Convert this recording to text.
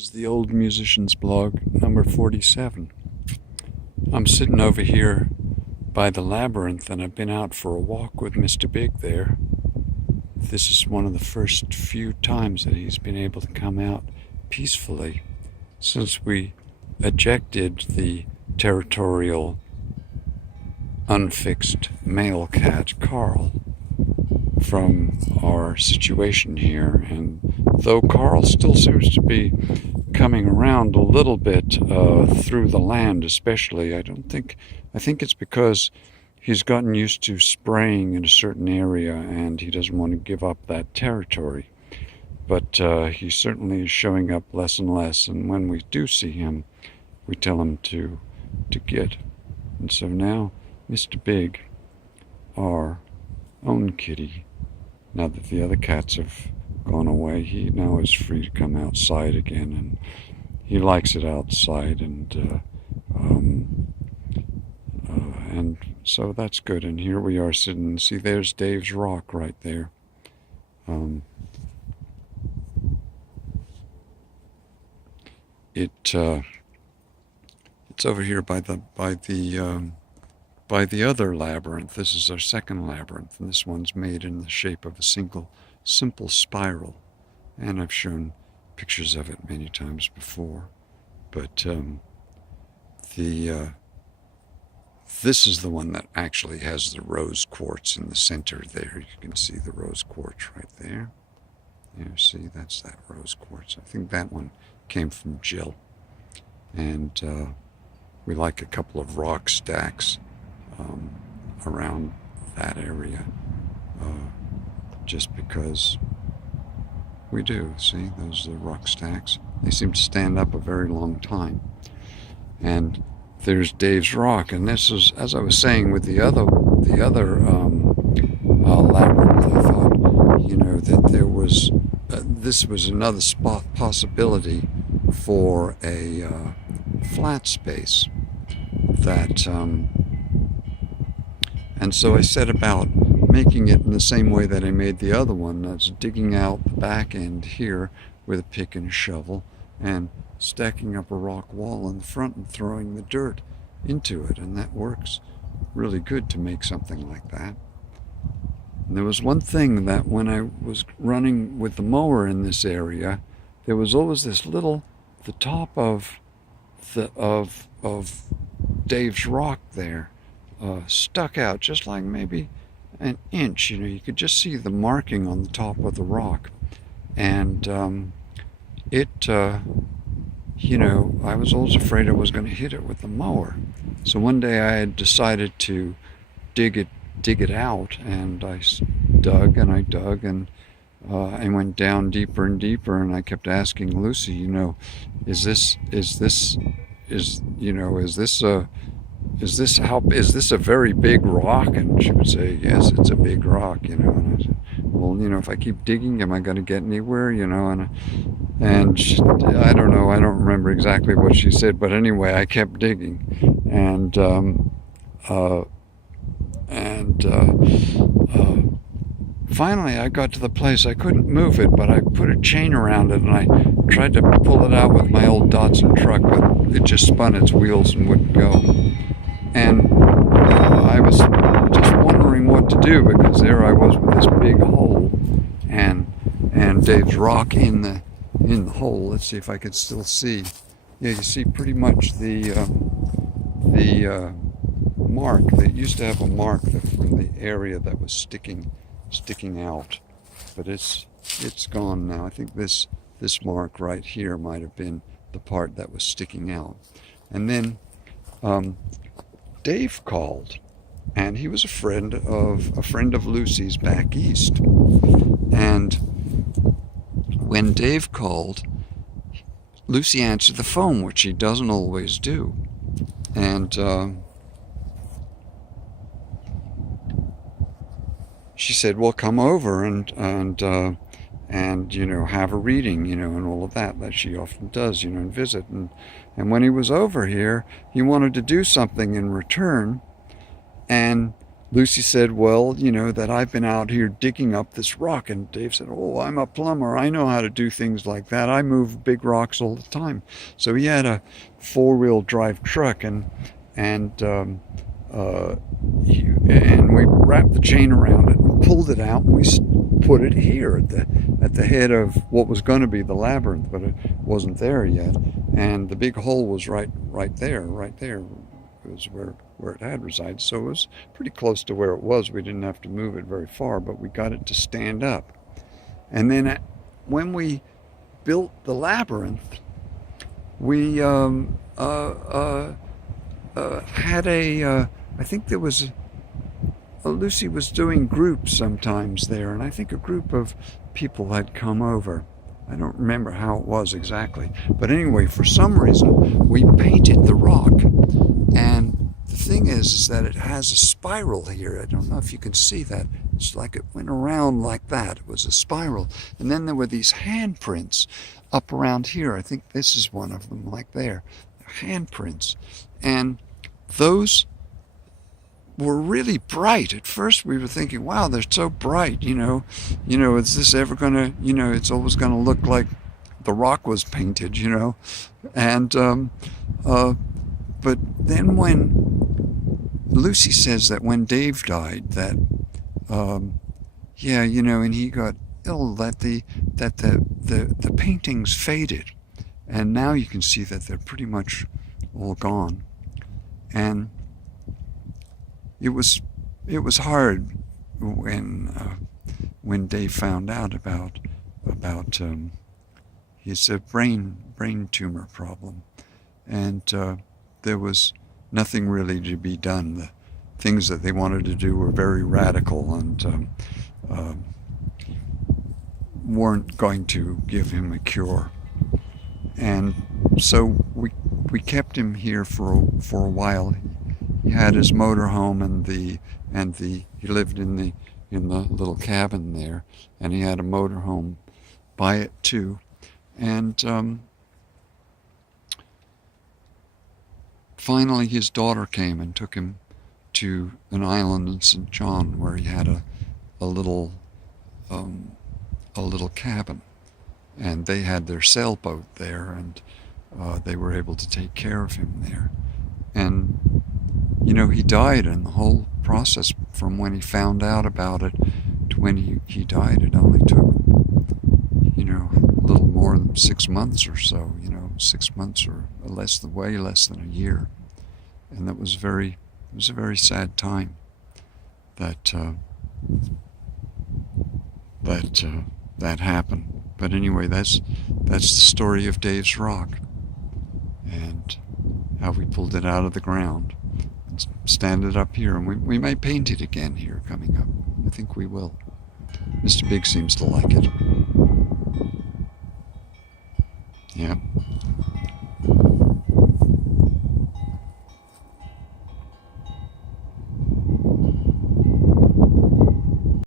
This is the Old Musician's Blog, number 47. I'm sitting over here by the labyrinth, and I've been out for a walk with Mr. Big there. This is one of the first few times that he's been able to come out peacefully since we ejected the territorial, unfixed male cat, Carl, from our situation here. And though Carl still seems to be coming around a little bit through the land, especially, I think it's because he's gotten used to spraying in a certain area and he doesn't want to give up that territory. But he certainly is showing up less and less, and when we do see him, we tell him to get. And so now Mr. Big, our own kitty, now that the other cats have gone away, he now is free to come outside again, and he likes it outside, and so that's good. And here we are sitting. See, there's Dave's rock right there. It's over here by the other labyrinth. This is our second labyrinth, and this one's made in the shape of a simple spiral, and I've shown pictures of it many times before. But this is the one that actually has the rose quartz in the center there. You can see the rose quartz right there. There, see, that's that rose quartz. I think that one came from Jill. And we like a couple of rock stacks around that area, just because we do. See, those are the rock stacks. They seem to stand up a very long time. And there's Dave's rock, and this is, as I was saying with the other labyrinth, I thought, that there was this was another possibility for a flat space that and so I set about making it in the same way that I made the other one. That's digging out the back end here with a pick and a shovel and stacking up a rock wall in the front and throwing the dirt into it, and that works really good to make something like that. And there was one thing that when I was running with the mower in this area, there was always this the top of Dave's rock there stuck out just like maybe an inch. You could just see the marking on the top of the rock, and I was always afraid I was going to hit it with the mower. So one day I had decided to dig it out, and I dug and I went down deeper and deeper, and I kept asking Lucy, is this a very big rock? And she would say, yes, it's a big rock, and I said, well, if I keep digging, am I going to get anywhere, and she, I don't know, I don't remember exactly what she said, but anyway, I kept digging, and finally I got to the place. I couldn't move it, but I put a chain around it, and I tried to pull it out with my old Datsun truck, but it just spun its wheels and wouldn't go. And I was just wondering what to do, because there I was with this big hole, and Dave's rock in the hole. Let's see if I can still see. Yeah, you see pretty much the mark. They used to have a mark from the area that was sticking out, but it's gone now. I think this mark right here might have been the part that was sticking out. And then Dave called, and he was a friend of Lucy's back east. And when Dave called, Lucy answered the phone, which she doesn't always do. And she said, well, come over and have a reading, and all of that she often does, and visit. And when he was over here, he wanted to do something in return, and Lucy said, well, that I've been out here digging up this rock. And Dave said, oh, I'm a plumber. I know how to do things like that. I move big rocks all the time. So he had a four-wheel drive truck, and uh, and we wrapped the chain around it and pulled it out, and we put it here at the head of what was going to be the labyrinth, but it wasn't there yet. And the big hole was right there. It was where it had resided, so it was pretty close to where it was. We didn't have to move it very far, but we got it to stand up. And then when we built the labyrinth, we had I think there was Lucy was doing groups sometimes there, and I think a group of people had come over. I don't remember how it was exactly, but anyway, for some reason we painted the rock, and the thing is that it has a spiral here. I don't know if you can see that. It's like it went around like that. It was a spiral, and then there were these handprints up around here. I think this is one of them, like there, handprints, and those were really bright. At first we were thinking, wow, they're so bright, is this ever gonna, it's always gonna look like the rock was painted, and but then when Lucy says that when Dave died, that and he got ill, that the paintings faded, and now you can see that they're pretty much all gone. And it was hard when Dave found out about his brain tumor problem, and there was nothing really to be done. The things that they wanted to do were very radical, and weren't going to give him a cure. And so we kept him here for a while. He had his motorhome, and he lived in the little cabin there, and he had a motorhome by it too. And finally his daughter came and took him to an island in St. John where he had a little cabin, and they had their sailboat there, and they were able to take care of him there. And he died, and the whole process from when he found out about it to when he died, it only took a little more than 6 months or so, 6 months or way less than a year. And it was a very sad time that that happened. But anyway, that's the story of Dave's Rock, and how we pulled it out of the ground and stand it up here. And we may paint it again here coming up. I think we will. Mr. Big seems to like it.